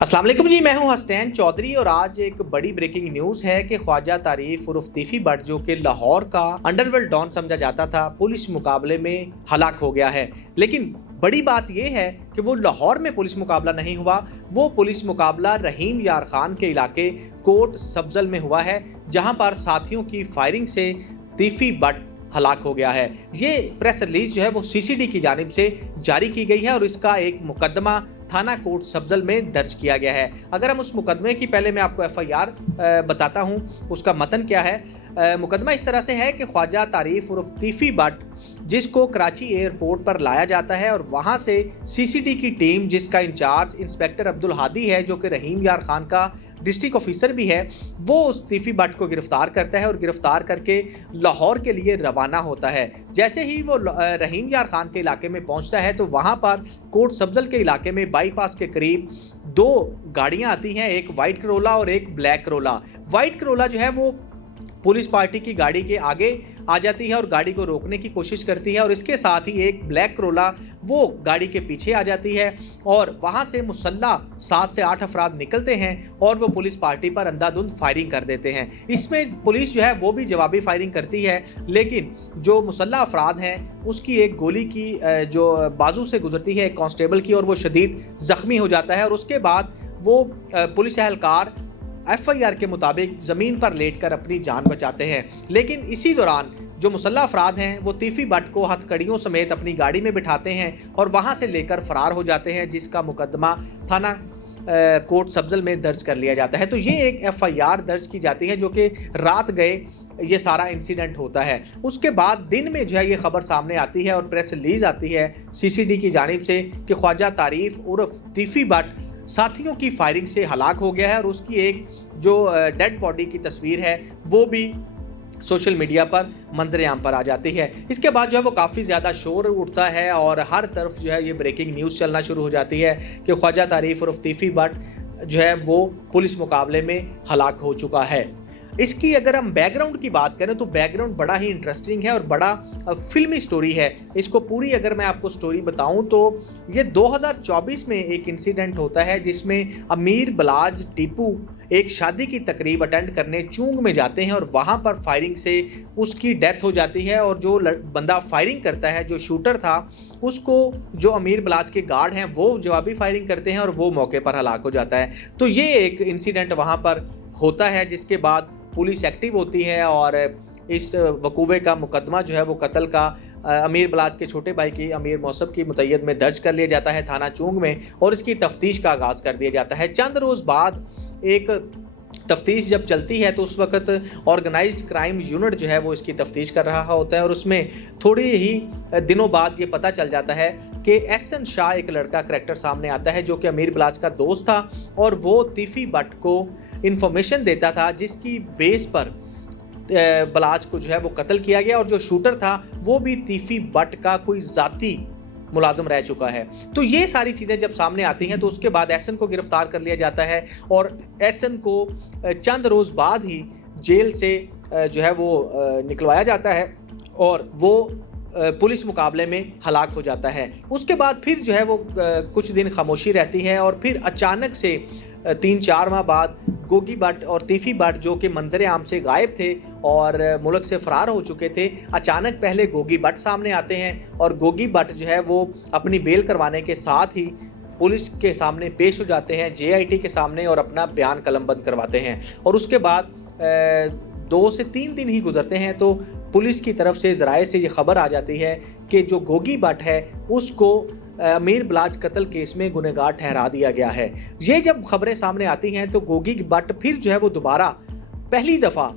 अस्सलाम वालेकुम जी, मैं हूं हसनैन चौधरी और आज एक बड़ी ब्रेकिंग न्यूज़ है कि ख्वाजा तारीफ उर्फ तीफी बट जो कि लाहौर का अंडरवर्ल्ड डॉन समझा जाता था, पुलिस मुकाबले में हलाक हो गया है। लेकिन बड़ी बात यह है कि वो लाहौर में पुलिस मुकाबला नहीं हुआ, वो पुलिस मुकाबला रहीम यार खान के इलाके कोट सब्जल में हुआ है, जहां पर साथियों की फायरिंग से तीफी बट हलाक हो गया है। ये प्रेस रिलीज जो है वो सीसीडी की जानिब से जारी की गई है और इसका एक मुकदमा थाना कोट सब्जल में दर्ज किया गया है। अगर हम उस मुकदमे की पहले मैं आपको एफआईआर बताता हूं, उसका मतन क्या है। मुकदमा इस तरह से है कि ख्वाजा तारीफ उर्फ तीफी बट जिसको कराची एयरपोर्ट पर लाया जाता है और वहां से सीसीडी की टीम जिसका इंचार्ज इंस्पेक्टर अब्दुल हादी है, जो कि रहीम यार खान का डिस्ट्रिक्ट ऑफिसर भी है, वो उस तीफी बट को गिरफ्तार करता है और गिरफ्तार करके लाहौर के लिए रवाना होता है। जैसे ही वो रहीम यार खान के इलाके में पहुंचता है तो वहां पर कोट सब्जल के इलाके में बाईपास के करीब दो गाड़ियां आती हैं, एक वाइट करोला और एक ब्लैक करोला। वाइट करोला जो है वो पुलिस पार्टी की गाड़ी के आगे आ जाती है और गाड़ी को रोकने की कोशिश करती है और इसके साथ ही एक ब्लैक करोला वो गाड़ी के पीछे आ जाती है और वहां से मुसल्ला 7 से 8 अफराद निकलते हैं और वो पुलिस पार्टी पर अंधाधुंध फायरिंग कर देते हैं। इसमें पुलिस जो है वो भी जवाबी फायरिंग करती है, लेकिन जो मुसल्ला अफराद हैं उसकी एक गोली की जो बाजू से गुजरती है एक कांस्टेबल की, और वो शदीद जख्मी हो जाता है और उसके बाद वो पुलिस एहलकार एफआईआर के मुताबिक ज़मीन पर लेटकर अपनी जान बचाते हैं। लेकिन इसी दौरान जो मुसल्ला अफराद हैं वो तीफी बट को हथकड़ियों समेत अपनी गाड़ी में बिठाते हैं और वहां से लेकर फरार हो जाते हैं, जिसका मुकदमा थाना कोट सब्जल में दर्ज कर लिया जाता है। तो ये एक एफआईआर दर्ज की जाती है जो कि रात गए ये सारा इंसिडेंट होता है। उसके बाद दिन में जो है ये खबर सामने आती है और प्रेस रिलीज आती है सीसीडी की जानिब से कि ख्वाजा तारीफ उर्फ तीफी बट साथियों की फायरिंग से हलाक हो गया है और उसकी एक जो डेड बॉडी की तस्वीर है वो भी सोशल मीडिया पर मंजर-ए-आम पर आ जाती है। इसके बाद जो है वो काफ़ी ज़्यादा शोर उठता है और हर तरफ जो है ये ब्रेकिंग न्यूज़ चलना शुरू हो जाती है कि ख्वाजा तारीफ उर्फ तीफी बट जो है वो पुलिस मुकाबले में हलाक हो चुका है। इसकी अगर हम बैकग्राउंड की बात करें तो बैकग्राउंड बड़ा ही इंटरेस्टिंग है और बड़ा फिल्मी स्टोरी है। इसको पूरी अगर मैं आपको स्टोरी बताऊं तो ये 2024 में एक इंसिडेंट होता है जिसमें अमीर बलाज टीपू एक शादी की तकरीब अटेंड करने चूंग में जाते हैं और वहां पर फायरिंग से उसकी डेथ हो जाती है और जो बंदा फायरिंग करता है, जो शूटर था, उसको जो अमीर बलाज के गार्ड हैं वो जवाबी फायरिंग करते हैं और वो मौके पर हलाक हो जाता है। तो ये एक इंसिडेंट वहां पर होता है जिसके बाद पुलिस एक्टिव होती है और इस वकूवे का मुकदमा जो है वो कत्ल का अमीर बलाज के छोटे भाई की अमीर मौसम की मुतय्यद में दर्ज कर लिया जाता है थाना चूंग में और इसकी तफ्तीश का आगाज़ कर दिया जाता है। चंद रोज़ बाद एक तफ्तीश जब चलती है तो उस वक्त ऑर्गेनाइज्ड क्राइम यूनिट जो है वो इसकी तफ्तीश कर रहा होता है और उसमें थोड़ी ही दिनों बाद ये पता चल जाता है कि एहसन शाह एक लड़का करैक्टर सामने आता है जो कि अमीर बलाज का दोस्त था और वो तीफी बट को इंफॉर्मेशन देता था जिसकी बेस पर बलाज को जो है वो कत्ल किया गया और जो शूटर था वो भी तीफी बट का कोई ज़ाती मुलाजम रह चुका है। तो ये सारी चीज़ें जब सामने आती हैं तो उसके बाद एहसन को गिरफ्तार कर लिया जाता है और एहसन को चंद रोज़ बाद ही जेल से जो है वो निकलवाया जाता है और वो पुलिस मुकाबले में हलाक हो जाता है। उसके बाद फिर जो है वो कुछ दिन खामोशी रहती है और फिर अचानक से 3-4 माह बाद गोगी बट और तीफी बट जो कि मंजर आम से गायब थे और मुल्क से फरार हो चुके थे, अचानक पहले गोगी बट सामने आते हैं और गोगी बट जो है वो अपनी बेल करवाने के साथ ही पुलिस के सामने पेश हो जाते हैं, जेआईटी के सामने, और अपना बयान कलमबंद करवाते हैं। और उसके बाद 2 से 3 दिन ही गुजरते हैं तो पुलिस की तरफ से ज़राए से ये खबर आ जाती है कि जो गोगी बट है उसको अमीर बलाज कत्ल केस में गुनहगार ठहरा दिया गया है। ये जब खबरें सामने आती हैं तो गोगी बट फिर जो है वो दोबारा पहली दफ़ा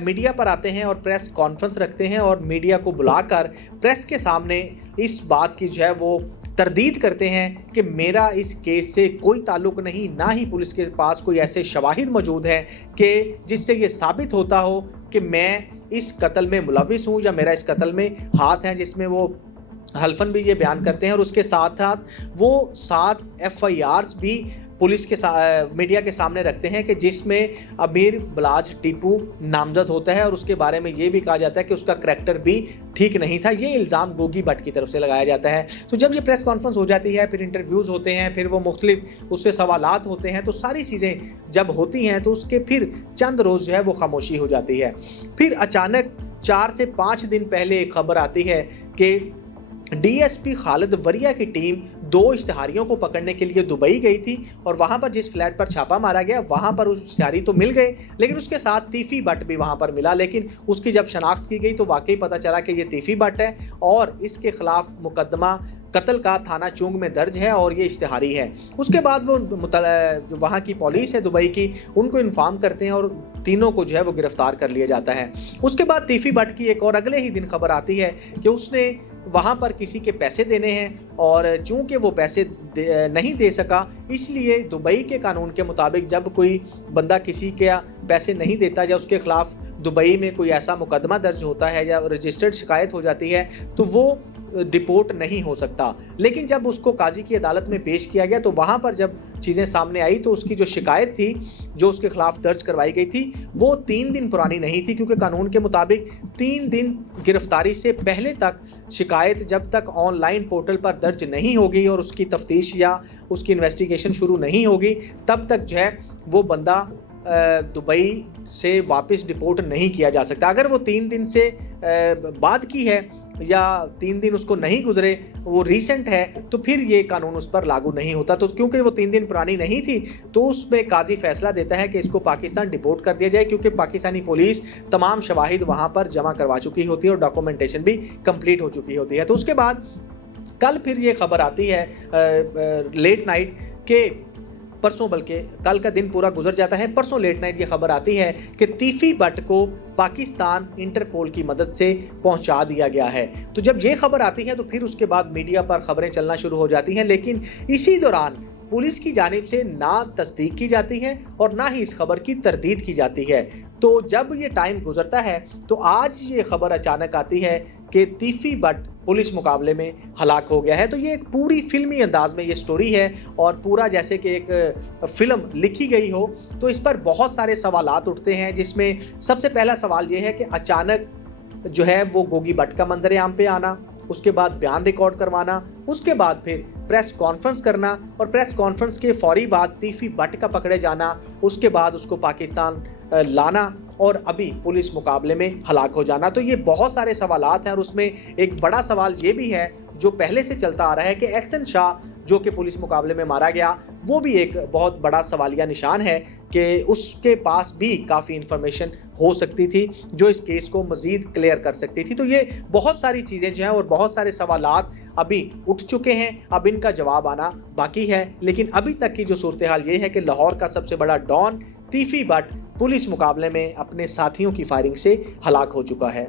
मीडिया पर आते हैं और प्रेस कॉन्फ्रेंस रखते हैं और मीडिया को बुलाकर प्रेस के सामने इस बात की जो है वो तरदीद करते हैं कि मेरा इस केस से कोई ताल्लुक़ नहीं, ना ही पुलिस के पास कोई ऐसे शवाहिद मौजूद हैं कि जिससे ये साबित होता हो कि मैं इस कत्ल में मुलविस हूँ या मेरा इस कत्ल में हाथ है, जिसमें वो हल्फन भी ये बयान करते हैं और उसके साथ साथ वो 7 एफआईआर्स भी पुलिस के मीडिया के सामने रखते हैं कि जिसमें अमीर बलाज टीपू नामजद होता है और उसके बारे में ये भी कहा जाता है कि उसका करैक्टर भी ठीक नहीं था। ये इल्ज़ाम गोगी भट्ट की तरफ से लगाया जाता है। तो जब ये प्रेस कॉन्फ्रेंस हो जाती है, फिर इंटरव्यूज़ होते हैं, फिर वो मुख्तलिफ उससे सवालात होते हैं, तो सारी चीज़ें जब होती हैं तो उसके फिर चंद रोज़ जो है वो खामोशी हो जाती है। फिर अचानक 4 से 5 दिन पहले एक खबर आती है कि डीएसपी खालिद वरिया की टीम 2 इश्तिहारियों को पकड़ने के लिए दुबई गई थी और वहां पर जिस फ्लैट पर छापा मारा गया वहां पर उस इश्तिहारी तो मिल गए, लेकिन उसके साथ तीफी भट्ट भी वहां पर मिला। लेकिन उसकी जब शनाख्त की गई तो वाकई पता चला कि ये तीफी भट्ट है और इसके खिलाफ मुकदमा कत्ल का थाना चुंग में दर्ज है और ये इश्तिहारी है। उसके बाद वो जो वहाँ की पुलिस है दुबई की, उनको इन्फॉर्म करते हैं और तीनों को जो है वो गिरफ्तार कर लिया जाता है। उसके बाद तीफी भट्ट की एक और अगले ही दिन खबर आती है कि उसने वहाँ पर किसी के पैसे देने हैं और चूंकि वो पैसे नहीं दे सका, इसलिए दुबई के कानून के मुताबिक जब कोई बंदा किसी के पैसे नहीं देता या उसके खिलाफ दुबई में कोई ऐसा मुकदमा दर्ज होता है या रजिस्टर्ड शिकायत हो जाती है तो वो डिपोर्ट नहीं हो सकता। लेकिन जब उसको काजी की अदालत में पेश किया गया तो वहाँ पर जब चीज़ें सामने आई तो उसकी जो शिकायत थी जो उसके खिलाफ दर्ज करवाई गई थी वो 3 दिन पुरानी नहीं थी, क्योंकि कानून के मुताबिक 3 दिन गिरफ्तारी से पहले तक शिकायत जब तक ऑनलाइन पोर्टल पर दर्ज नहीं होगी और उसकी तफ्तीश या उसकी इन्वेस्टिगेशन शुरू नहीं होगी तब तक जो है वो बंदा दुबई से वापस डिपोर्ट नहीं किया जा सकता। अगर वो 3 दिन से बाद की है या 3 दिन उसको नहीं गुजरे, वो रीसेंट है, तो फिर ये कानून उस पर लागू नहीं होता। तो क्योंकि वो 3 दिन पुरानी नहीं थी तो उसमें काजी फैसला देता है कि इसको पाकिस्तान डिपोर्ट कर दिया जाए, क्योंकि पाकिस्तानी पुलिस तमाम शवाहिद वहाँ पर जमा करवा चुकी होती है और डॉक्यूमेंटेशन भी कंप्लीट हो चुकी होती है। तो उसके बाद कल फिर ये खबर आती है लेट नाइट के परसों, बल्कि कल का दिन पूरा गुजर जाता है, परसों लेट नाइट ये खबर आती है कि तीफी भट्ट को पाकिस्तान इंटरपोल की मदद से पहुंचा दिया गया है। तो जब ये खबर आती है तो फिर उसके बाद मीडिया पर खबरें चलना शुरू हो जाती हैं, लेकिन इसी दौरान पुलिस की जानिब से ना तस्दीक की जाती है और ना ही इस खबर की तरदीद की जाती है। तो जब ये टाइम गुजरता है तो आज ये खबर अचानक आती है कि तीफी भट्ट पुलिस मुकाबले में हलाक हो गया है। तो ये एक पूरी फिल्मी अंदाज में ये स्टोरी है और पूरा जैसे कि एक फिल्म लिखी गई हो। तो इस पर बहुत सारे सवालात उठते हैं, जिसमें सबसे पहला सवाल ये है कि अचानक जो है वो गोगी भट्ट का मंजर-ए-आम पे आना, उसके बाद बयान रिकॉर्ड करवाना, उसके बाद फिर प्रेस कॉन्फ्रेंस करना और प्रेस कॉन्फ्रेंस के फौरी बाद तीफी भट्ट का पकड़े जाना, उसके बाद उसको पाकिस्तान लाना और अभी पुलिस मुकाबले में हलाक हो जाना। तो ये बहुत सारे सवालात हैं और उसमें एक बड़ा सवाल ये भी है जो पहले से चलता आ रहा है कि एहसन शाह जो कि पुलिस मुकाबले में मारा गया, वो भी एक बहुत बड़ा सवालिया निशान है कि उसके पास भी काफ़ी इंफॉर्मेशन हो सकती थी जो इस केस को मज़ीद क्लियर कर सकती थी। तो ये बहुत सारी चीज़ें जो हैं और बहुत सारे सवालात अभी उठ चुके हैं, अब इनका जवाब आना बाकी है। लेकिन अभी तक की जो सूरत हाल ये है कि लाहौर का सबसे बड़ा डॉन तीफी भट्ट पुलिस मुकाबले में अपने साथियों की फायरिंग से हलाक हो चुका है।